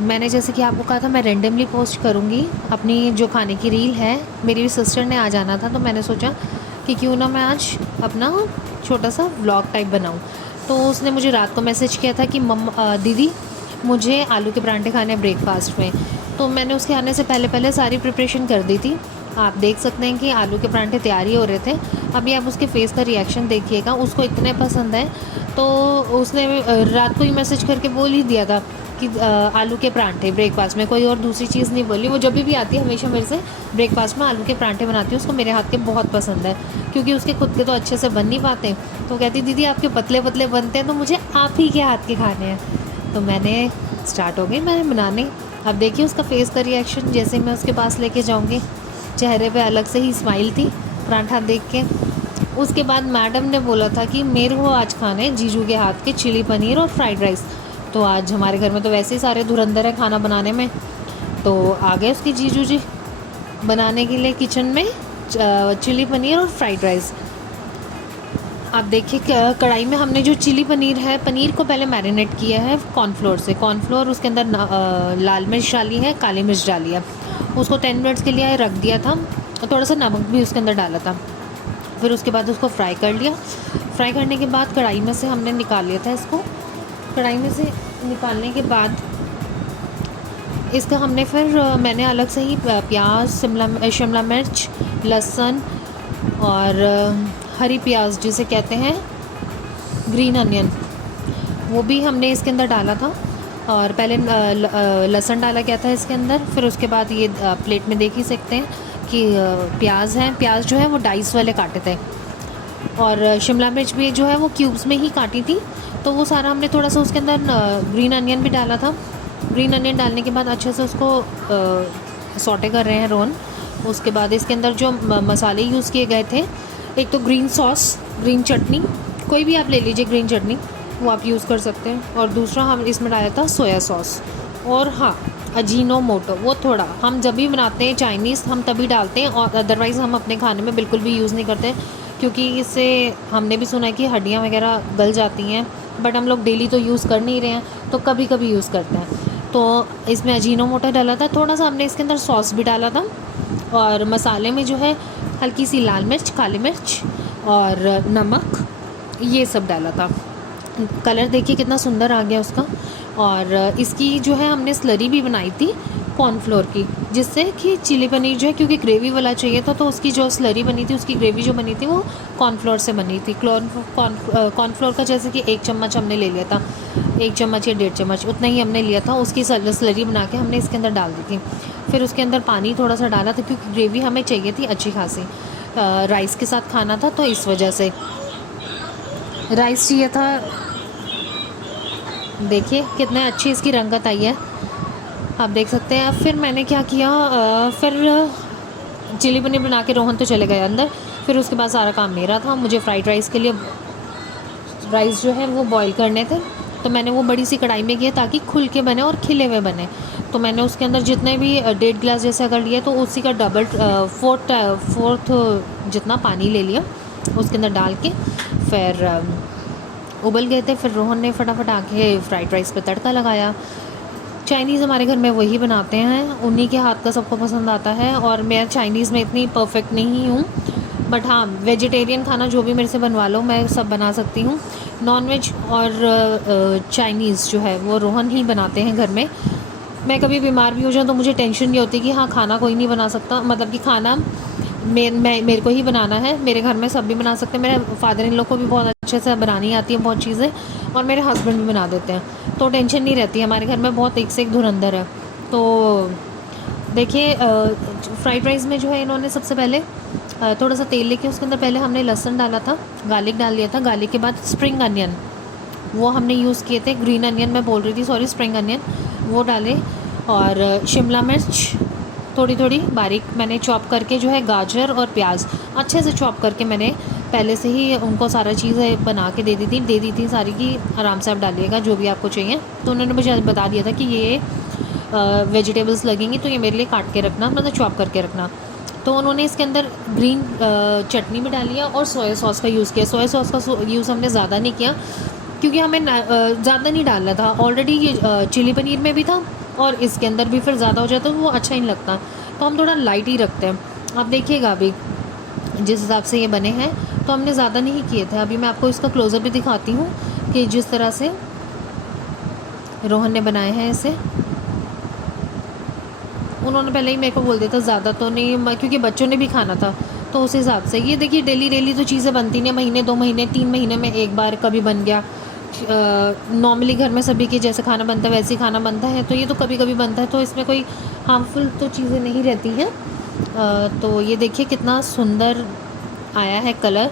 मैंने जैसे कि आपको कहा था मैं रैंडमली पोस्ट करूँगी अपनी जो खाने की रील है। मेरी सिस्टर ने आ जाना था तो मैंने सोचा कि क्यों ना मैं आज अपना छोटा सा व्लॉग टाइप बनाऊँ। तो उसने मुझे रात को मैसेज किया था कि दीदी मुझे आलू के परांठे खाने हैं ब्रेकफास्ट में। तो मैंने उसके आने से पहले पहले सारी प्रिपरेशन कर दी थी। आप देख सकते हैं कि आलू के परांठे तैयार ही हो रहे थे। अभी आप उसके फेस का रिएक्शन देखिएगा, उसको इतने पसंद है। तो उसने रात को ही मैसेज करके बोल ही दिया था कि आलू के परांठे ब्रेकफास्ट में, कोई और दूसरी चीज़ नहीं बोली। वो जब भी आती है हमेशा मेरे से ब्रेकफास्ट में आलू के परांठे बनाती है, उसको मेरे हाथ के बहुत पसंद है क्योंकि उसके खुद के तो अच्छे से बन नहीं पाते। तो कहती दीदी आपके पतले पतले बनते हैं तो मुझे आप ही के हाथ के खाने हैं। तो मैंने स्टार्ट हो गई मैंने बनाने। अब देखिए उसका फेस का रिएक्शन, जैसे मैं उसके पास लेके जाऊँगी चेहरे पे अलग से ही स्माइल थी परांठा देख के। उसके बाद मैडम ने बोला था कि मेरे को आज खाने हैं जीजू के हाथ के चिली पनीर और फ्राइड राइस। तो आज हमारे घर में तो वैसे ही सारे धुरंधर है खाना बनाने में, तो आ गए उसकी जीजू जी बनाने के लिए किचन में चिली पनीर और फ्राइड राइस। आप देखिए कढ़ाई में हमने जो चिली पनीर है, पनीर को पहले मैरिनेट किया है कॉर्नफ्लोर से। कॉर्नफ्लोर उसके अंदर लाल मिर्च डाली है, काली मिर्च डाली है, उसको 10 मिनट्स के लिए रख दिया था और थोड़ा सा नमक भी उसके अंदर डाला था। फिर उसके बाद उसको फ्राई कर लिया। फ्राई करने के बाद कढ़ाई में से हमने निकाल लिया था इसको। कढ़ाई में से निकालने के बाद इसका हमने फिर मैंने अलग से ही प्याज, शिमला मिर्च, लहसुन और हरी प्याज जिसे कहते हैं ग्रीन अनियन, वो भी हमने इसके अंदर डाला था। और पहले लहसुन डाला गया था इसके अंदर। फिर उसके बाद ये प्लेट में देख ही सकते हैं कि प्याज है, प्याज जो है वो डाइस वाले काटे थे और शिमला मिर्च भी जो है वो क्यूब्स में ही काटी थी। तो वो सारा हमने थोड़ा सा उसके अंदर ग्रीन अनियन भी डाला था। ग्रीन अनियन डालने के बाद अच्छे से उसको सौटे कर रहे हैं रोहन। उसके बाद इसके अंदर जो मसाले यूज़ किए गए थे, एक तो ग्रीन सॉस, ग्रीन चटनी, कोई भी आप ले लीजिए ग्रीन चटनी, वो आप यूज़ कर सकते हैं। और दूसरा हम इसमें डाला था सोया सॉस। और हाँ, अजीनोमोटो वो थोड़ा हम जब भी बनाते हैं चाइनीज़ हम तभी डालते हैं, और अदरवाइज़ हम अपने खाने में बिल्कुल भी यूज़ नहीं करते क्योंकि इससे हमने भी सुना है कि हड्डियाँ वगैरह गल जाती हैं। बट हम लोग डेली तो यूज़ कर नहीं रहे हैं, तो कभी कभी यूज़ करते हैं। तो इसमें अजीनोमोटो डाला था, थोड़ा सा हमने इसके अंदर सॉस भी डाला था। और मसाले में जो है हल्की सी लाल मिर्च, काली मिर्च और नमक, ये सब डाला था। कलर देखिए कितना सुंदर आ गया उसका। और इसकी जो है हमने स्लरी भी बनाई थी कॉर्नफ्लोर की, जिससे कि चिली पनीर जो है, क्योंकि ग्रेवी वाला चाहिए था, तो उसकी जो स्लरी बनी थी, उसकी ग्रेवी जो बनी थी वो कॉर्नफ्लोर से बनी थी। कॉर्नफ्लोर का जैसे कि 1 चम्मच हमने ले लिया था, 1 चम्मच या 1.5 चम्मच उतना ही हमने लिया था। उसकी स्लरी बना के हमने इसके अंदर डाल दी थी। फिर उसके अंदर पानी थोड़ा सा डाला था क्योंकि ग्रेवी हमें चाहिए थी अच्छी खासी, राइस के साथ खाना था तो इस वजह से राइस चाहिए था। देखिए कितने अच्छी इसकी रंगत आई है, आप देख सकते हैं। फिर मैंने क्या किया, फिर चिली पनीर बना के रोहन तो चले गए अंदर। फिर उसके बाद सारा काम मेरा था। मुझे फ्राइड राइस के लिए राइस जो है वो बॉईल करने थे, तो मैंने वो बड़ी सी कढ़ाई में किया ताकि खुल के बने और खिले हुए बने। तो मैंने उसके अंदर जितने भी 1.5 गिलास जैसे अगर लिए तो उसी का डबल फोर्थ जितना पानी ले लिया, उसके अंदर डाल के फिर उबल गए थे। फिर रोहन ने फटाफट आके फ्राइड राइस पे तड़का लगाया। चाइनीज़ हमारे घर में वही बनाते हैं, उन्हीं के हाथ का सबको पसंद आता है। और मैं चाइनीज़ में इतनी परफेक्ट नहीं हूँ, बट हाँ वेजिटेरियन खाना जो भी मेरे से बनवा लो मैं सब बना सकती हूँ। नॉन वेज और चाइनीज़ जो है वो रोहन ही बनाते हैं घर में। मैं कभी बीमार भी हो जाऊँ तो मुझे टेंशन नहीं होती कि हाँ खाना कोई नहीं बना सकता, मतलब कि खाना मेरे को ही बनाना है। मेरे घर में सब भी बना सकते हैं, मेरे फादर इन लोग को भी बहुत अच्छे से बनानी आती है बहुत चीज़ें, और मेरे हस्बैंड भी बना देते हैं, तो टेंशन नहीं रहती। हमारे घर में बहुत एक से एक धुरंधर है। तो देखिए फ्राइड राइस में जो है इन्होंने सबसे पहले थोड़ा सा तेल लेके उसके अंदर पहले हमने लहसुन डाला था, गार्लिक डाल दिया था। गार्लिक के बाद स्प्रिंग अनियन वो हमने यूज़ किए थे, ग्रीन अनियन मैं बोल रही थी, सॉरी, स्प्रिंग अनियन वो डाले। और शिमला मिर्च थोड़ी थोड़ी बारीक मैंने चॉप करके जो है, गाजर और प्याज अच्छे से चॉप करके मैंने पहले से ही उनको सारा चीज़ें बना के दे दी थी सारी की आराम से आप डालिएगा जो भी आपको चाहिए। तो उन्होंने मुझे बता दिया था कि ये वेजिटेबल्स लगेंगी तो ये मेरे लिए काट के रखना, मतलब चॉप करके रखना। तो उन्होंने इसके अंदर ग्रीन चटनी भी डाली है और सोया सॉस का यूज़ किया। सोया सॉस का यूज़ हमने ज़्यादा नहीं किया क्योंकि हमें ज़्यादा नहीं डालना था, ऑलरेडी ये चिली पनीर में भी था और इसके अंदर भी फिर ज़्यादा हो जाता है तो वो अच्छा ही नहीं लगता, तो हम थोड़ा लाइट ही रखते हैं। आप देखिएगा अभी जिस हिसाब से ये बने हैं तो हमने ज़्यादा नहीं किए थे। अभी मैं आपको इसका क्लोज़अप भी दिखाती हूँ कि जिस तरह से रोहन ने बनाए हैं इसे। उन्होंने पहले ही मेरे को बोल दिया था ज़्यादा तो नहीं, क्योंकि बच्चों ने भी खाना था, तो उस हिसाब से। ये देखिए डेली डेली तो चीज़ें बनती नहीं, महीने 2 महीने 3 महीने में एक बार कभी बन गया। नॉर्मली घर में सभी के जैसे खाना बनता है वैसे ही खाना बनता है, तो ये तो कभी कभी बनता है, तो इसमें कोई हार्मफुल तो चीज़ें नहीं रहती हैं। तो ये देखिए कितना सुंदर आया है कलर।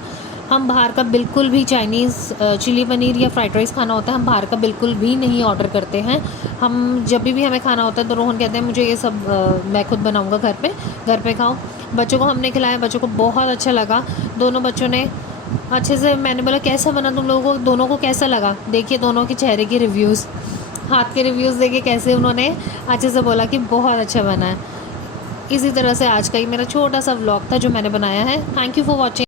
हम बाहर का बिल्कुल भी चाइनीज़ चिली पनीर या फ्राइड राइस खाना होता है, हम बाहर का बिल्कुल भी नहीं ऑर्डर करते हैं। हम जब भी हमें खाना होता है तो रोहन कहते हैं मुझे ये सब मैं खुद बनाऊंगा घर पे खाओ। बच्चों को हमने खिलाया, बच्चों को बहुत अच्छा लगा। दोनों बच्चों ने अच्छे से, मैंने बोला कैसा बना तुम लोगों को, दोनों को कैसा लगा। देखिए दोनों के चेहरे के रिव्यूज़, हाथ के रिव्यूज़ देखिए कैसे उन्होंने अच्छे से बोला कि बहुत अच्छा बना है। इसी तरह से आज का ही मेरा छोटा सा व्लॉग था जो मैंने बनाया है। Thank you for watching.